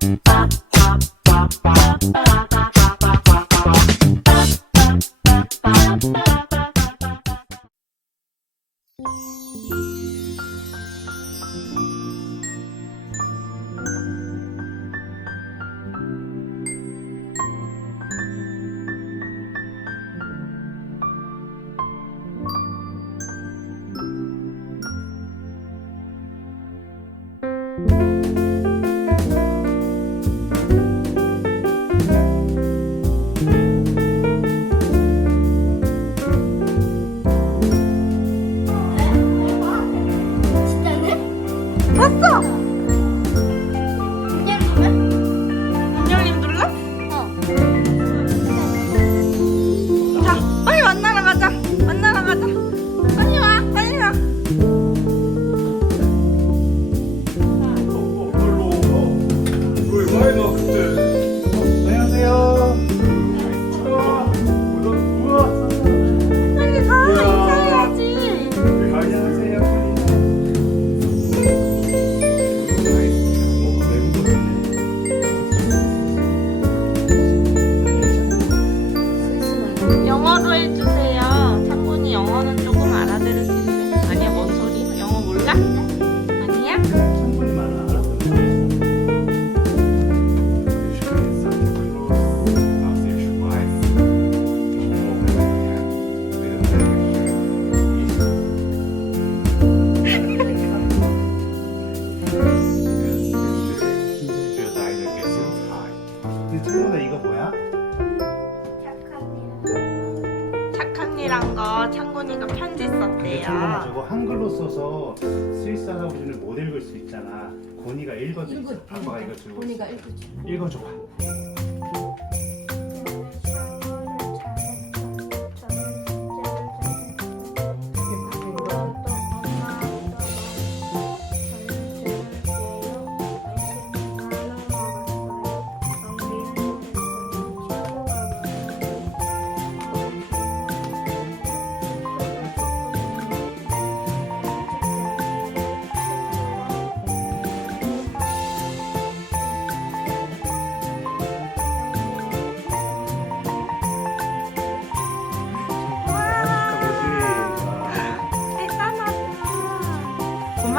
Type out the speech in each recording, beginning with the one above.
진 거 창군이가 편지 근데 썼대요. 저거 한글로 써서 스위스 할아버지는 못 읽을 수 있잖아. 고니가 읽어줘. 아빠가 이거 주고. 보니가 읽어줘. 읽어줘봐.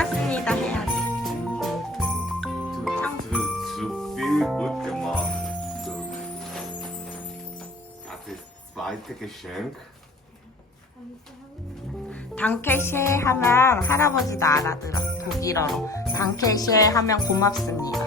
고맙습니다 해야지. 당케쉐 하면 할아버지도 알아들어. 독일어로. 당케쉐 하면 고맙습니다.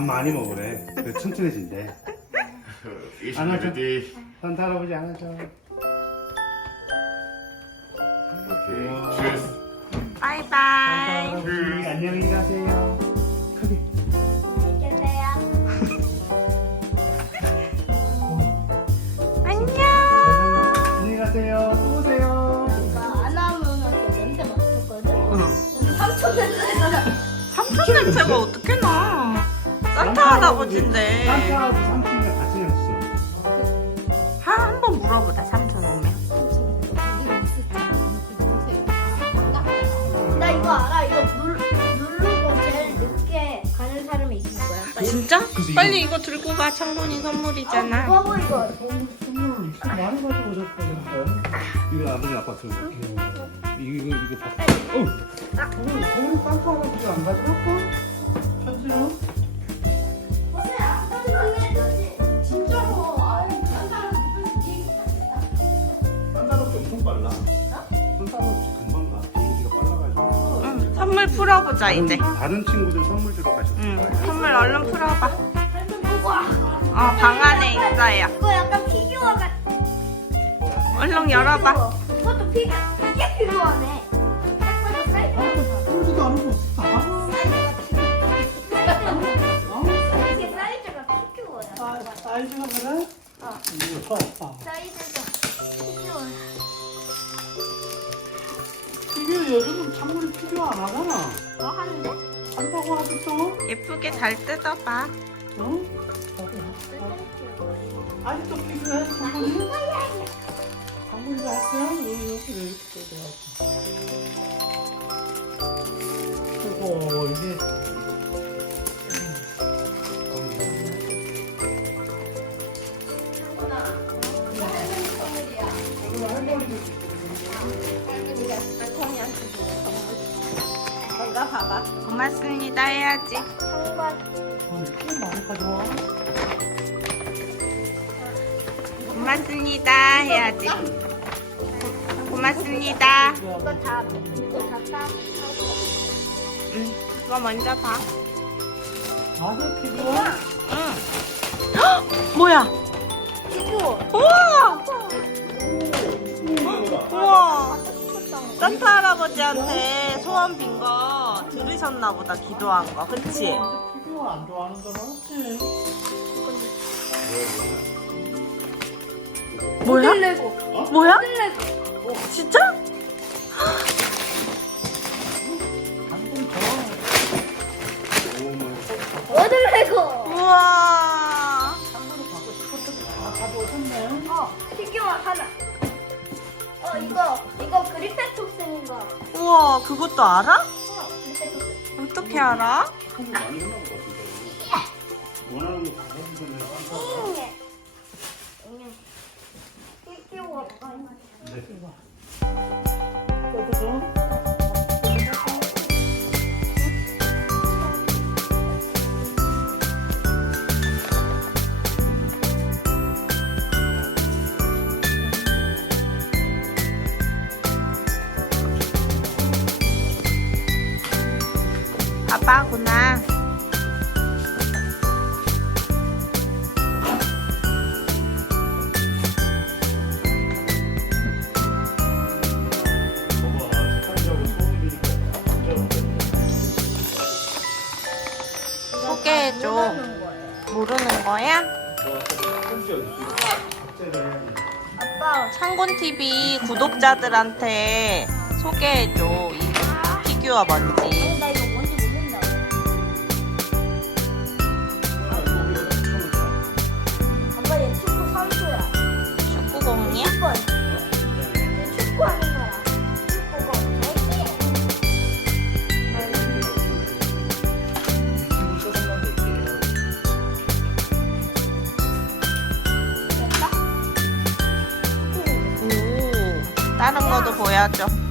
밥 많이 먹으래. 그래 튼튼해진대. Dich. 산타 할아버지 안아줘. Tschüss. 바이바이. Tschüss. 안녕히 가세요. 크게. 안녕. 안녕히 가세요. 또 오세요. 안 하면 냄새 맡았거든? 응. 삼촌 냄새가 삼촌 냄새가 어떻게 나? 할아버지인데. 산타하고 삼촌이랑 같이 냈어. 한, 한번 물어보자, 삼촌 오면. 나 이거 알아. 이거 누, 누르고 제일 늦게 가는 사람이 있는 거야. 빨리. 진짜? 빨리 이거 들고 가, 창곤이 선물이잖아. 봐봐 이거. 선물 많이 가지고 오셨다니까요. 이거 아버지 아빠 들어볼게요. 이거 이거 이거 봐. 어. 오늘 오늘 산타 할아버지 안 가져갈까? 편지요? 빨라. 산타할아버지 금방 가. 비행기가 빨라가지고. 응, 선물 풀어보자, 이제. 다른, 다른 친구들 선물 주러 가셨을 응, 거예요. 선물 얼른 풀어봐. 어, 방 안에 있어요. 이거 약간 피규어 같. 얼른 열어봐. 이것도 피규어 이게 피규어네. 딱 봐도 사이즈가 그러지도 않고 아, 이게 사이즈가 피규어야. 사- 사이즈가 그래? 어. 이거 좋아. 사이즈가 피규어. 피 규어 요즘은 창문이 필요 안 하잖아. 너 하는데? 한다고 하겠어? 예쁘게 잘 뜯어봐. 응? 아직도 필요해 창문이? 창문이 할게요. 여기 여기 여기 그리고 이게 봐봐. 고맙습니다 해야지. 정말. 고맙습니다 해야지. 고맙습니다. 이거 다 이거 다 따. 응. 이거 먼저 봐. 아주 필요해? 응. 헉! 뭐야? 피규어. 우와! 우와! 산타 할아버지한테 소원 빈 거 들으셨나 보다 기도한 거 그치? 필요 안 좋아하는 건 없지. 뭐야? 레고. 뭐야? 레고. 진짜? 어들 레고. 우와 한분이 갖고 싶었던 거다 가져오셨네. 어 피규어 하나. 어 이거 이거 그리페토스인 거. 우와 그것도 알아? 어. 어떻게 알아? 많이 진짜. 원하는 거다 해주셨네. 잉해. 잉해. 피규어. 네. 여기서 아빠구나 소개해줘 모르는 거야? 아빠. 창곤TV 구독자들한테 소개해줘 이 피규어 뭔지 거도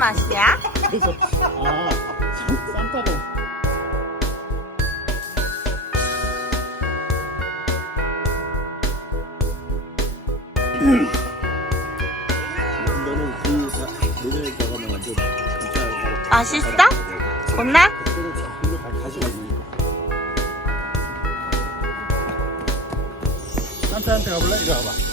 맛이야? 그래서 아 산- 산타가 너는 그 다- 내년에 나가면 완전 진짜 맛있어? 가져가지. 산타한테 가볼래? 이리 와봐.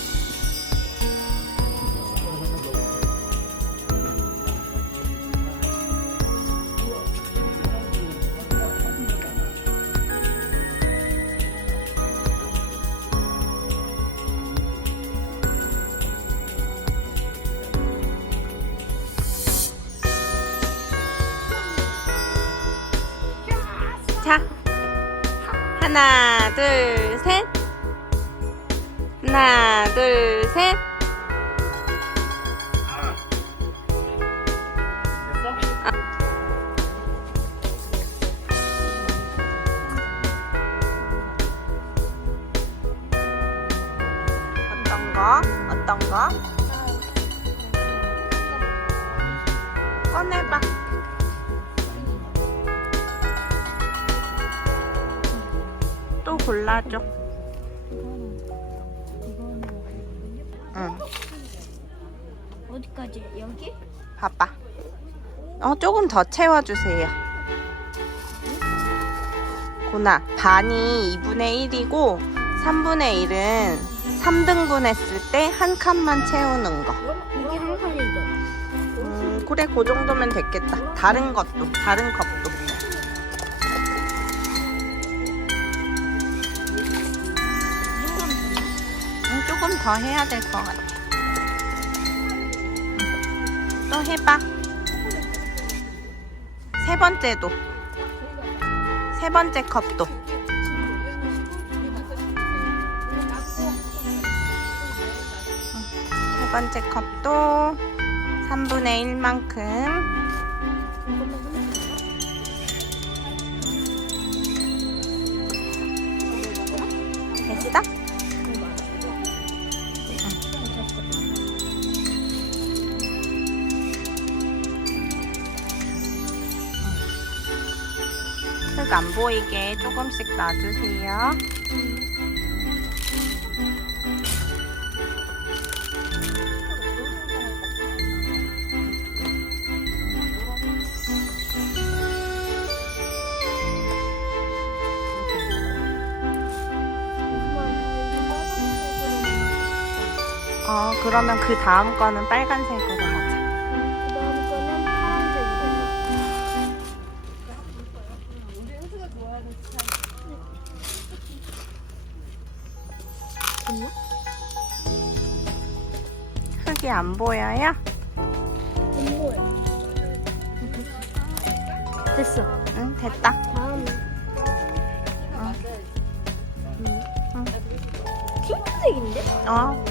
하나, 둘, 셋. 하나, 둘, 셋. 어떤 거? 어떤 거? 골라줘. 응, 어디까지? 여기? 봐봐. 어, 조금 더 채워주세요. 고나, 반이 2분의 1이고, 3분의 1은 3등분 했을 때 한 칸만 채우는 거. 이게 한 칸이죠. 음, 그래, 그 정도면 됐겠다. 다른 것도, 다른 컵도. 더 해야 될 것 같아. 음, 또 해봐. 세 번째도. 세 번째 컵도. 음, 세 번째 컵도 3분의 1만큼. 흙 안 보이게 조금씩 놔주세요. 어, 그러면 그 다음 거는 빨간색으로 안 보여요? 안 보여. 됐어. 응, 됐다. 다음. 응. 핑크색인데? 어,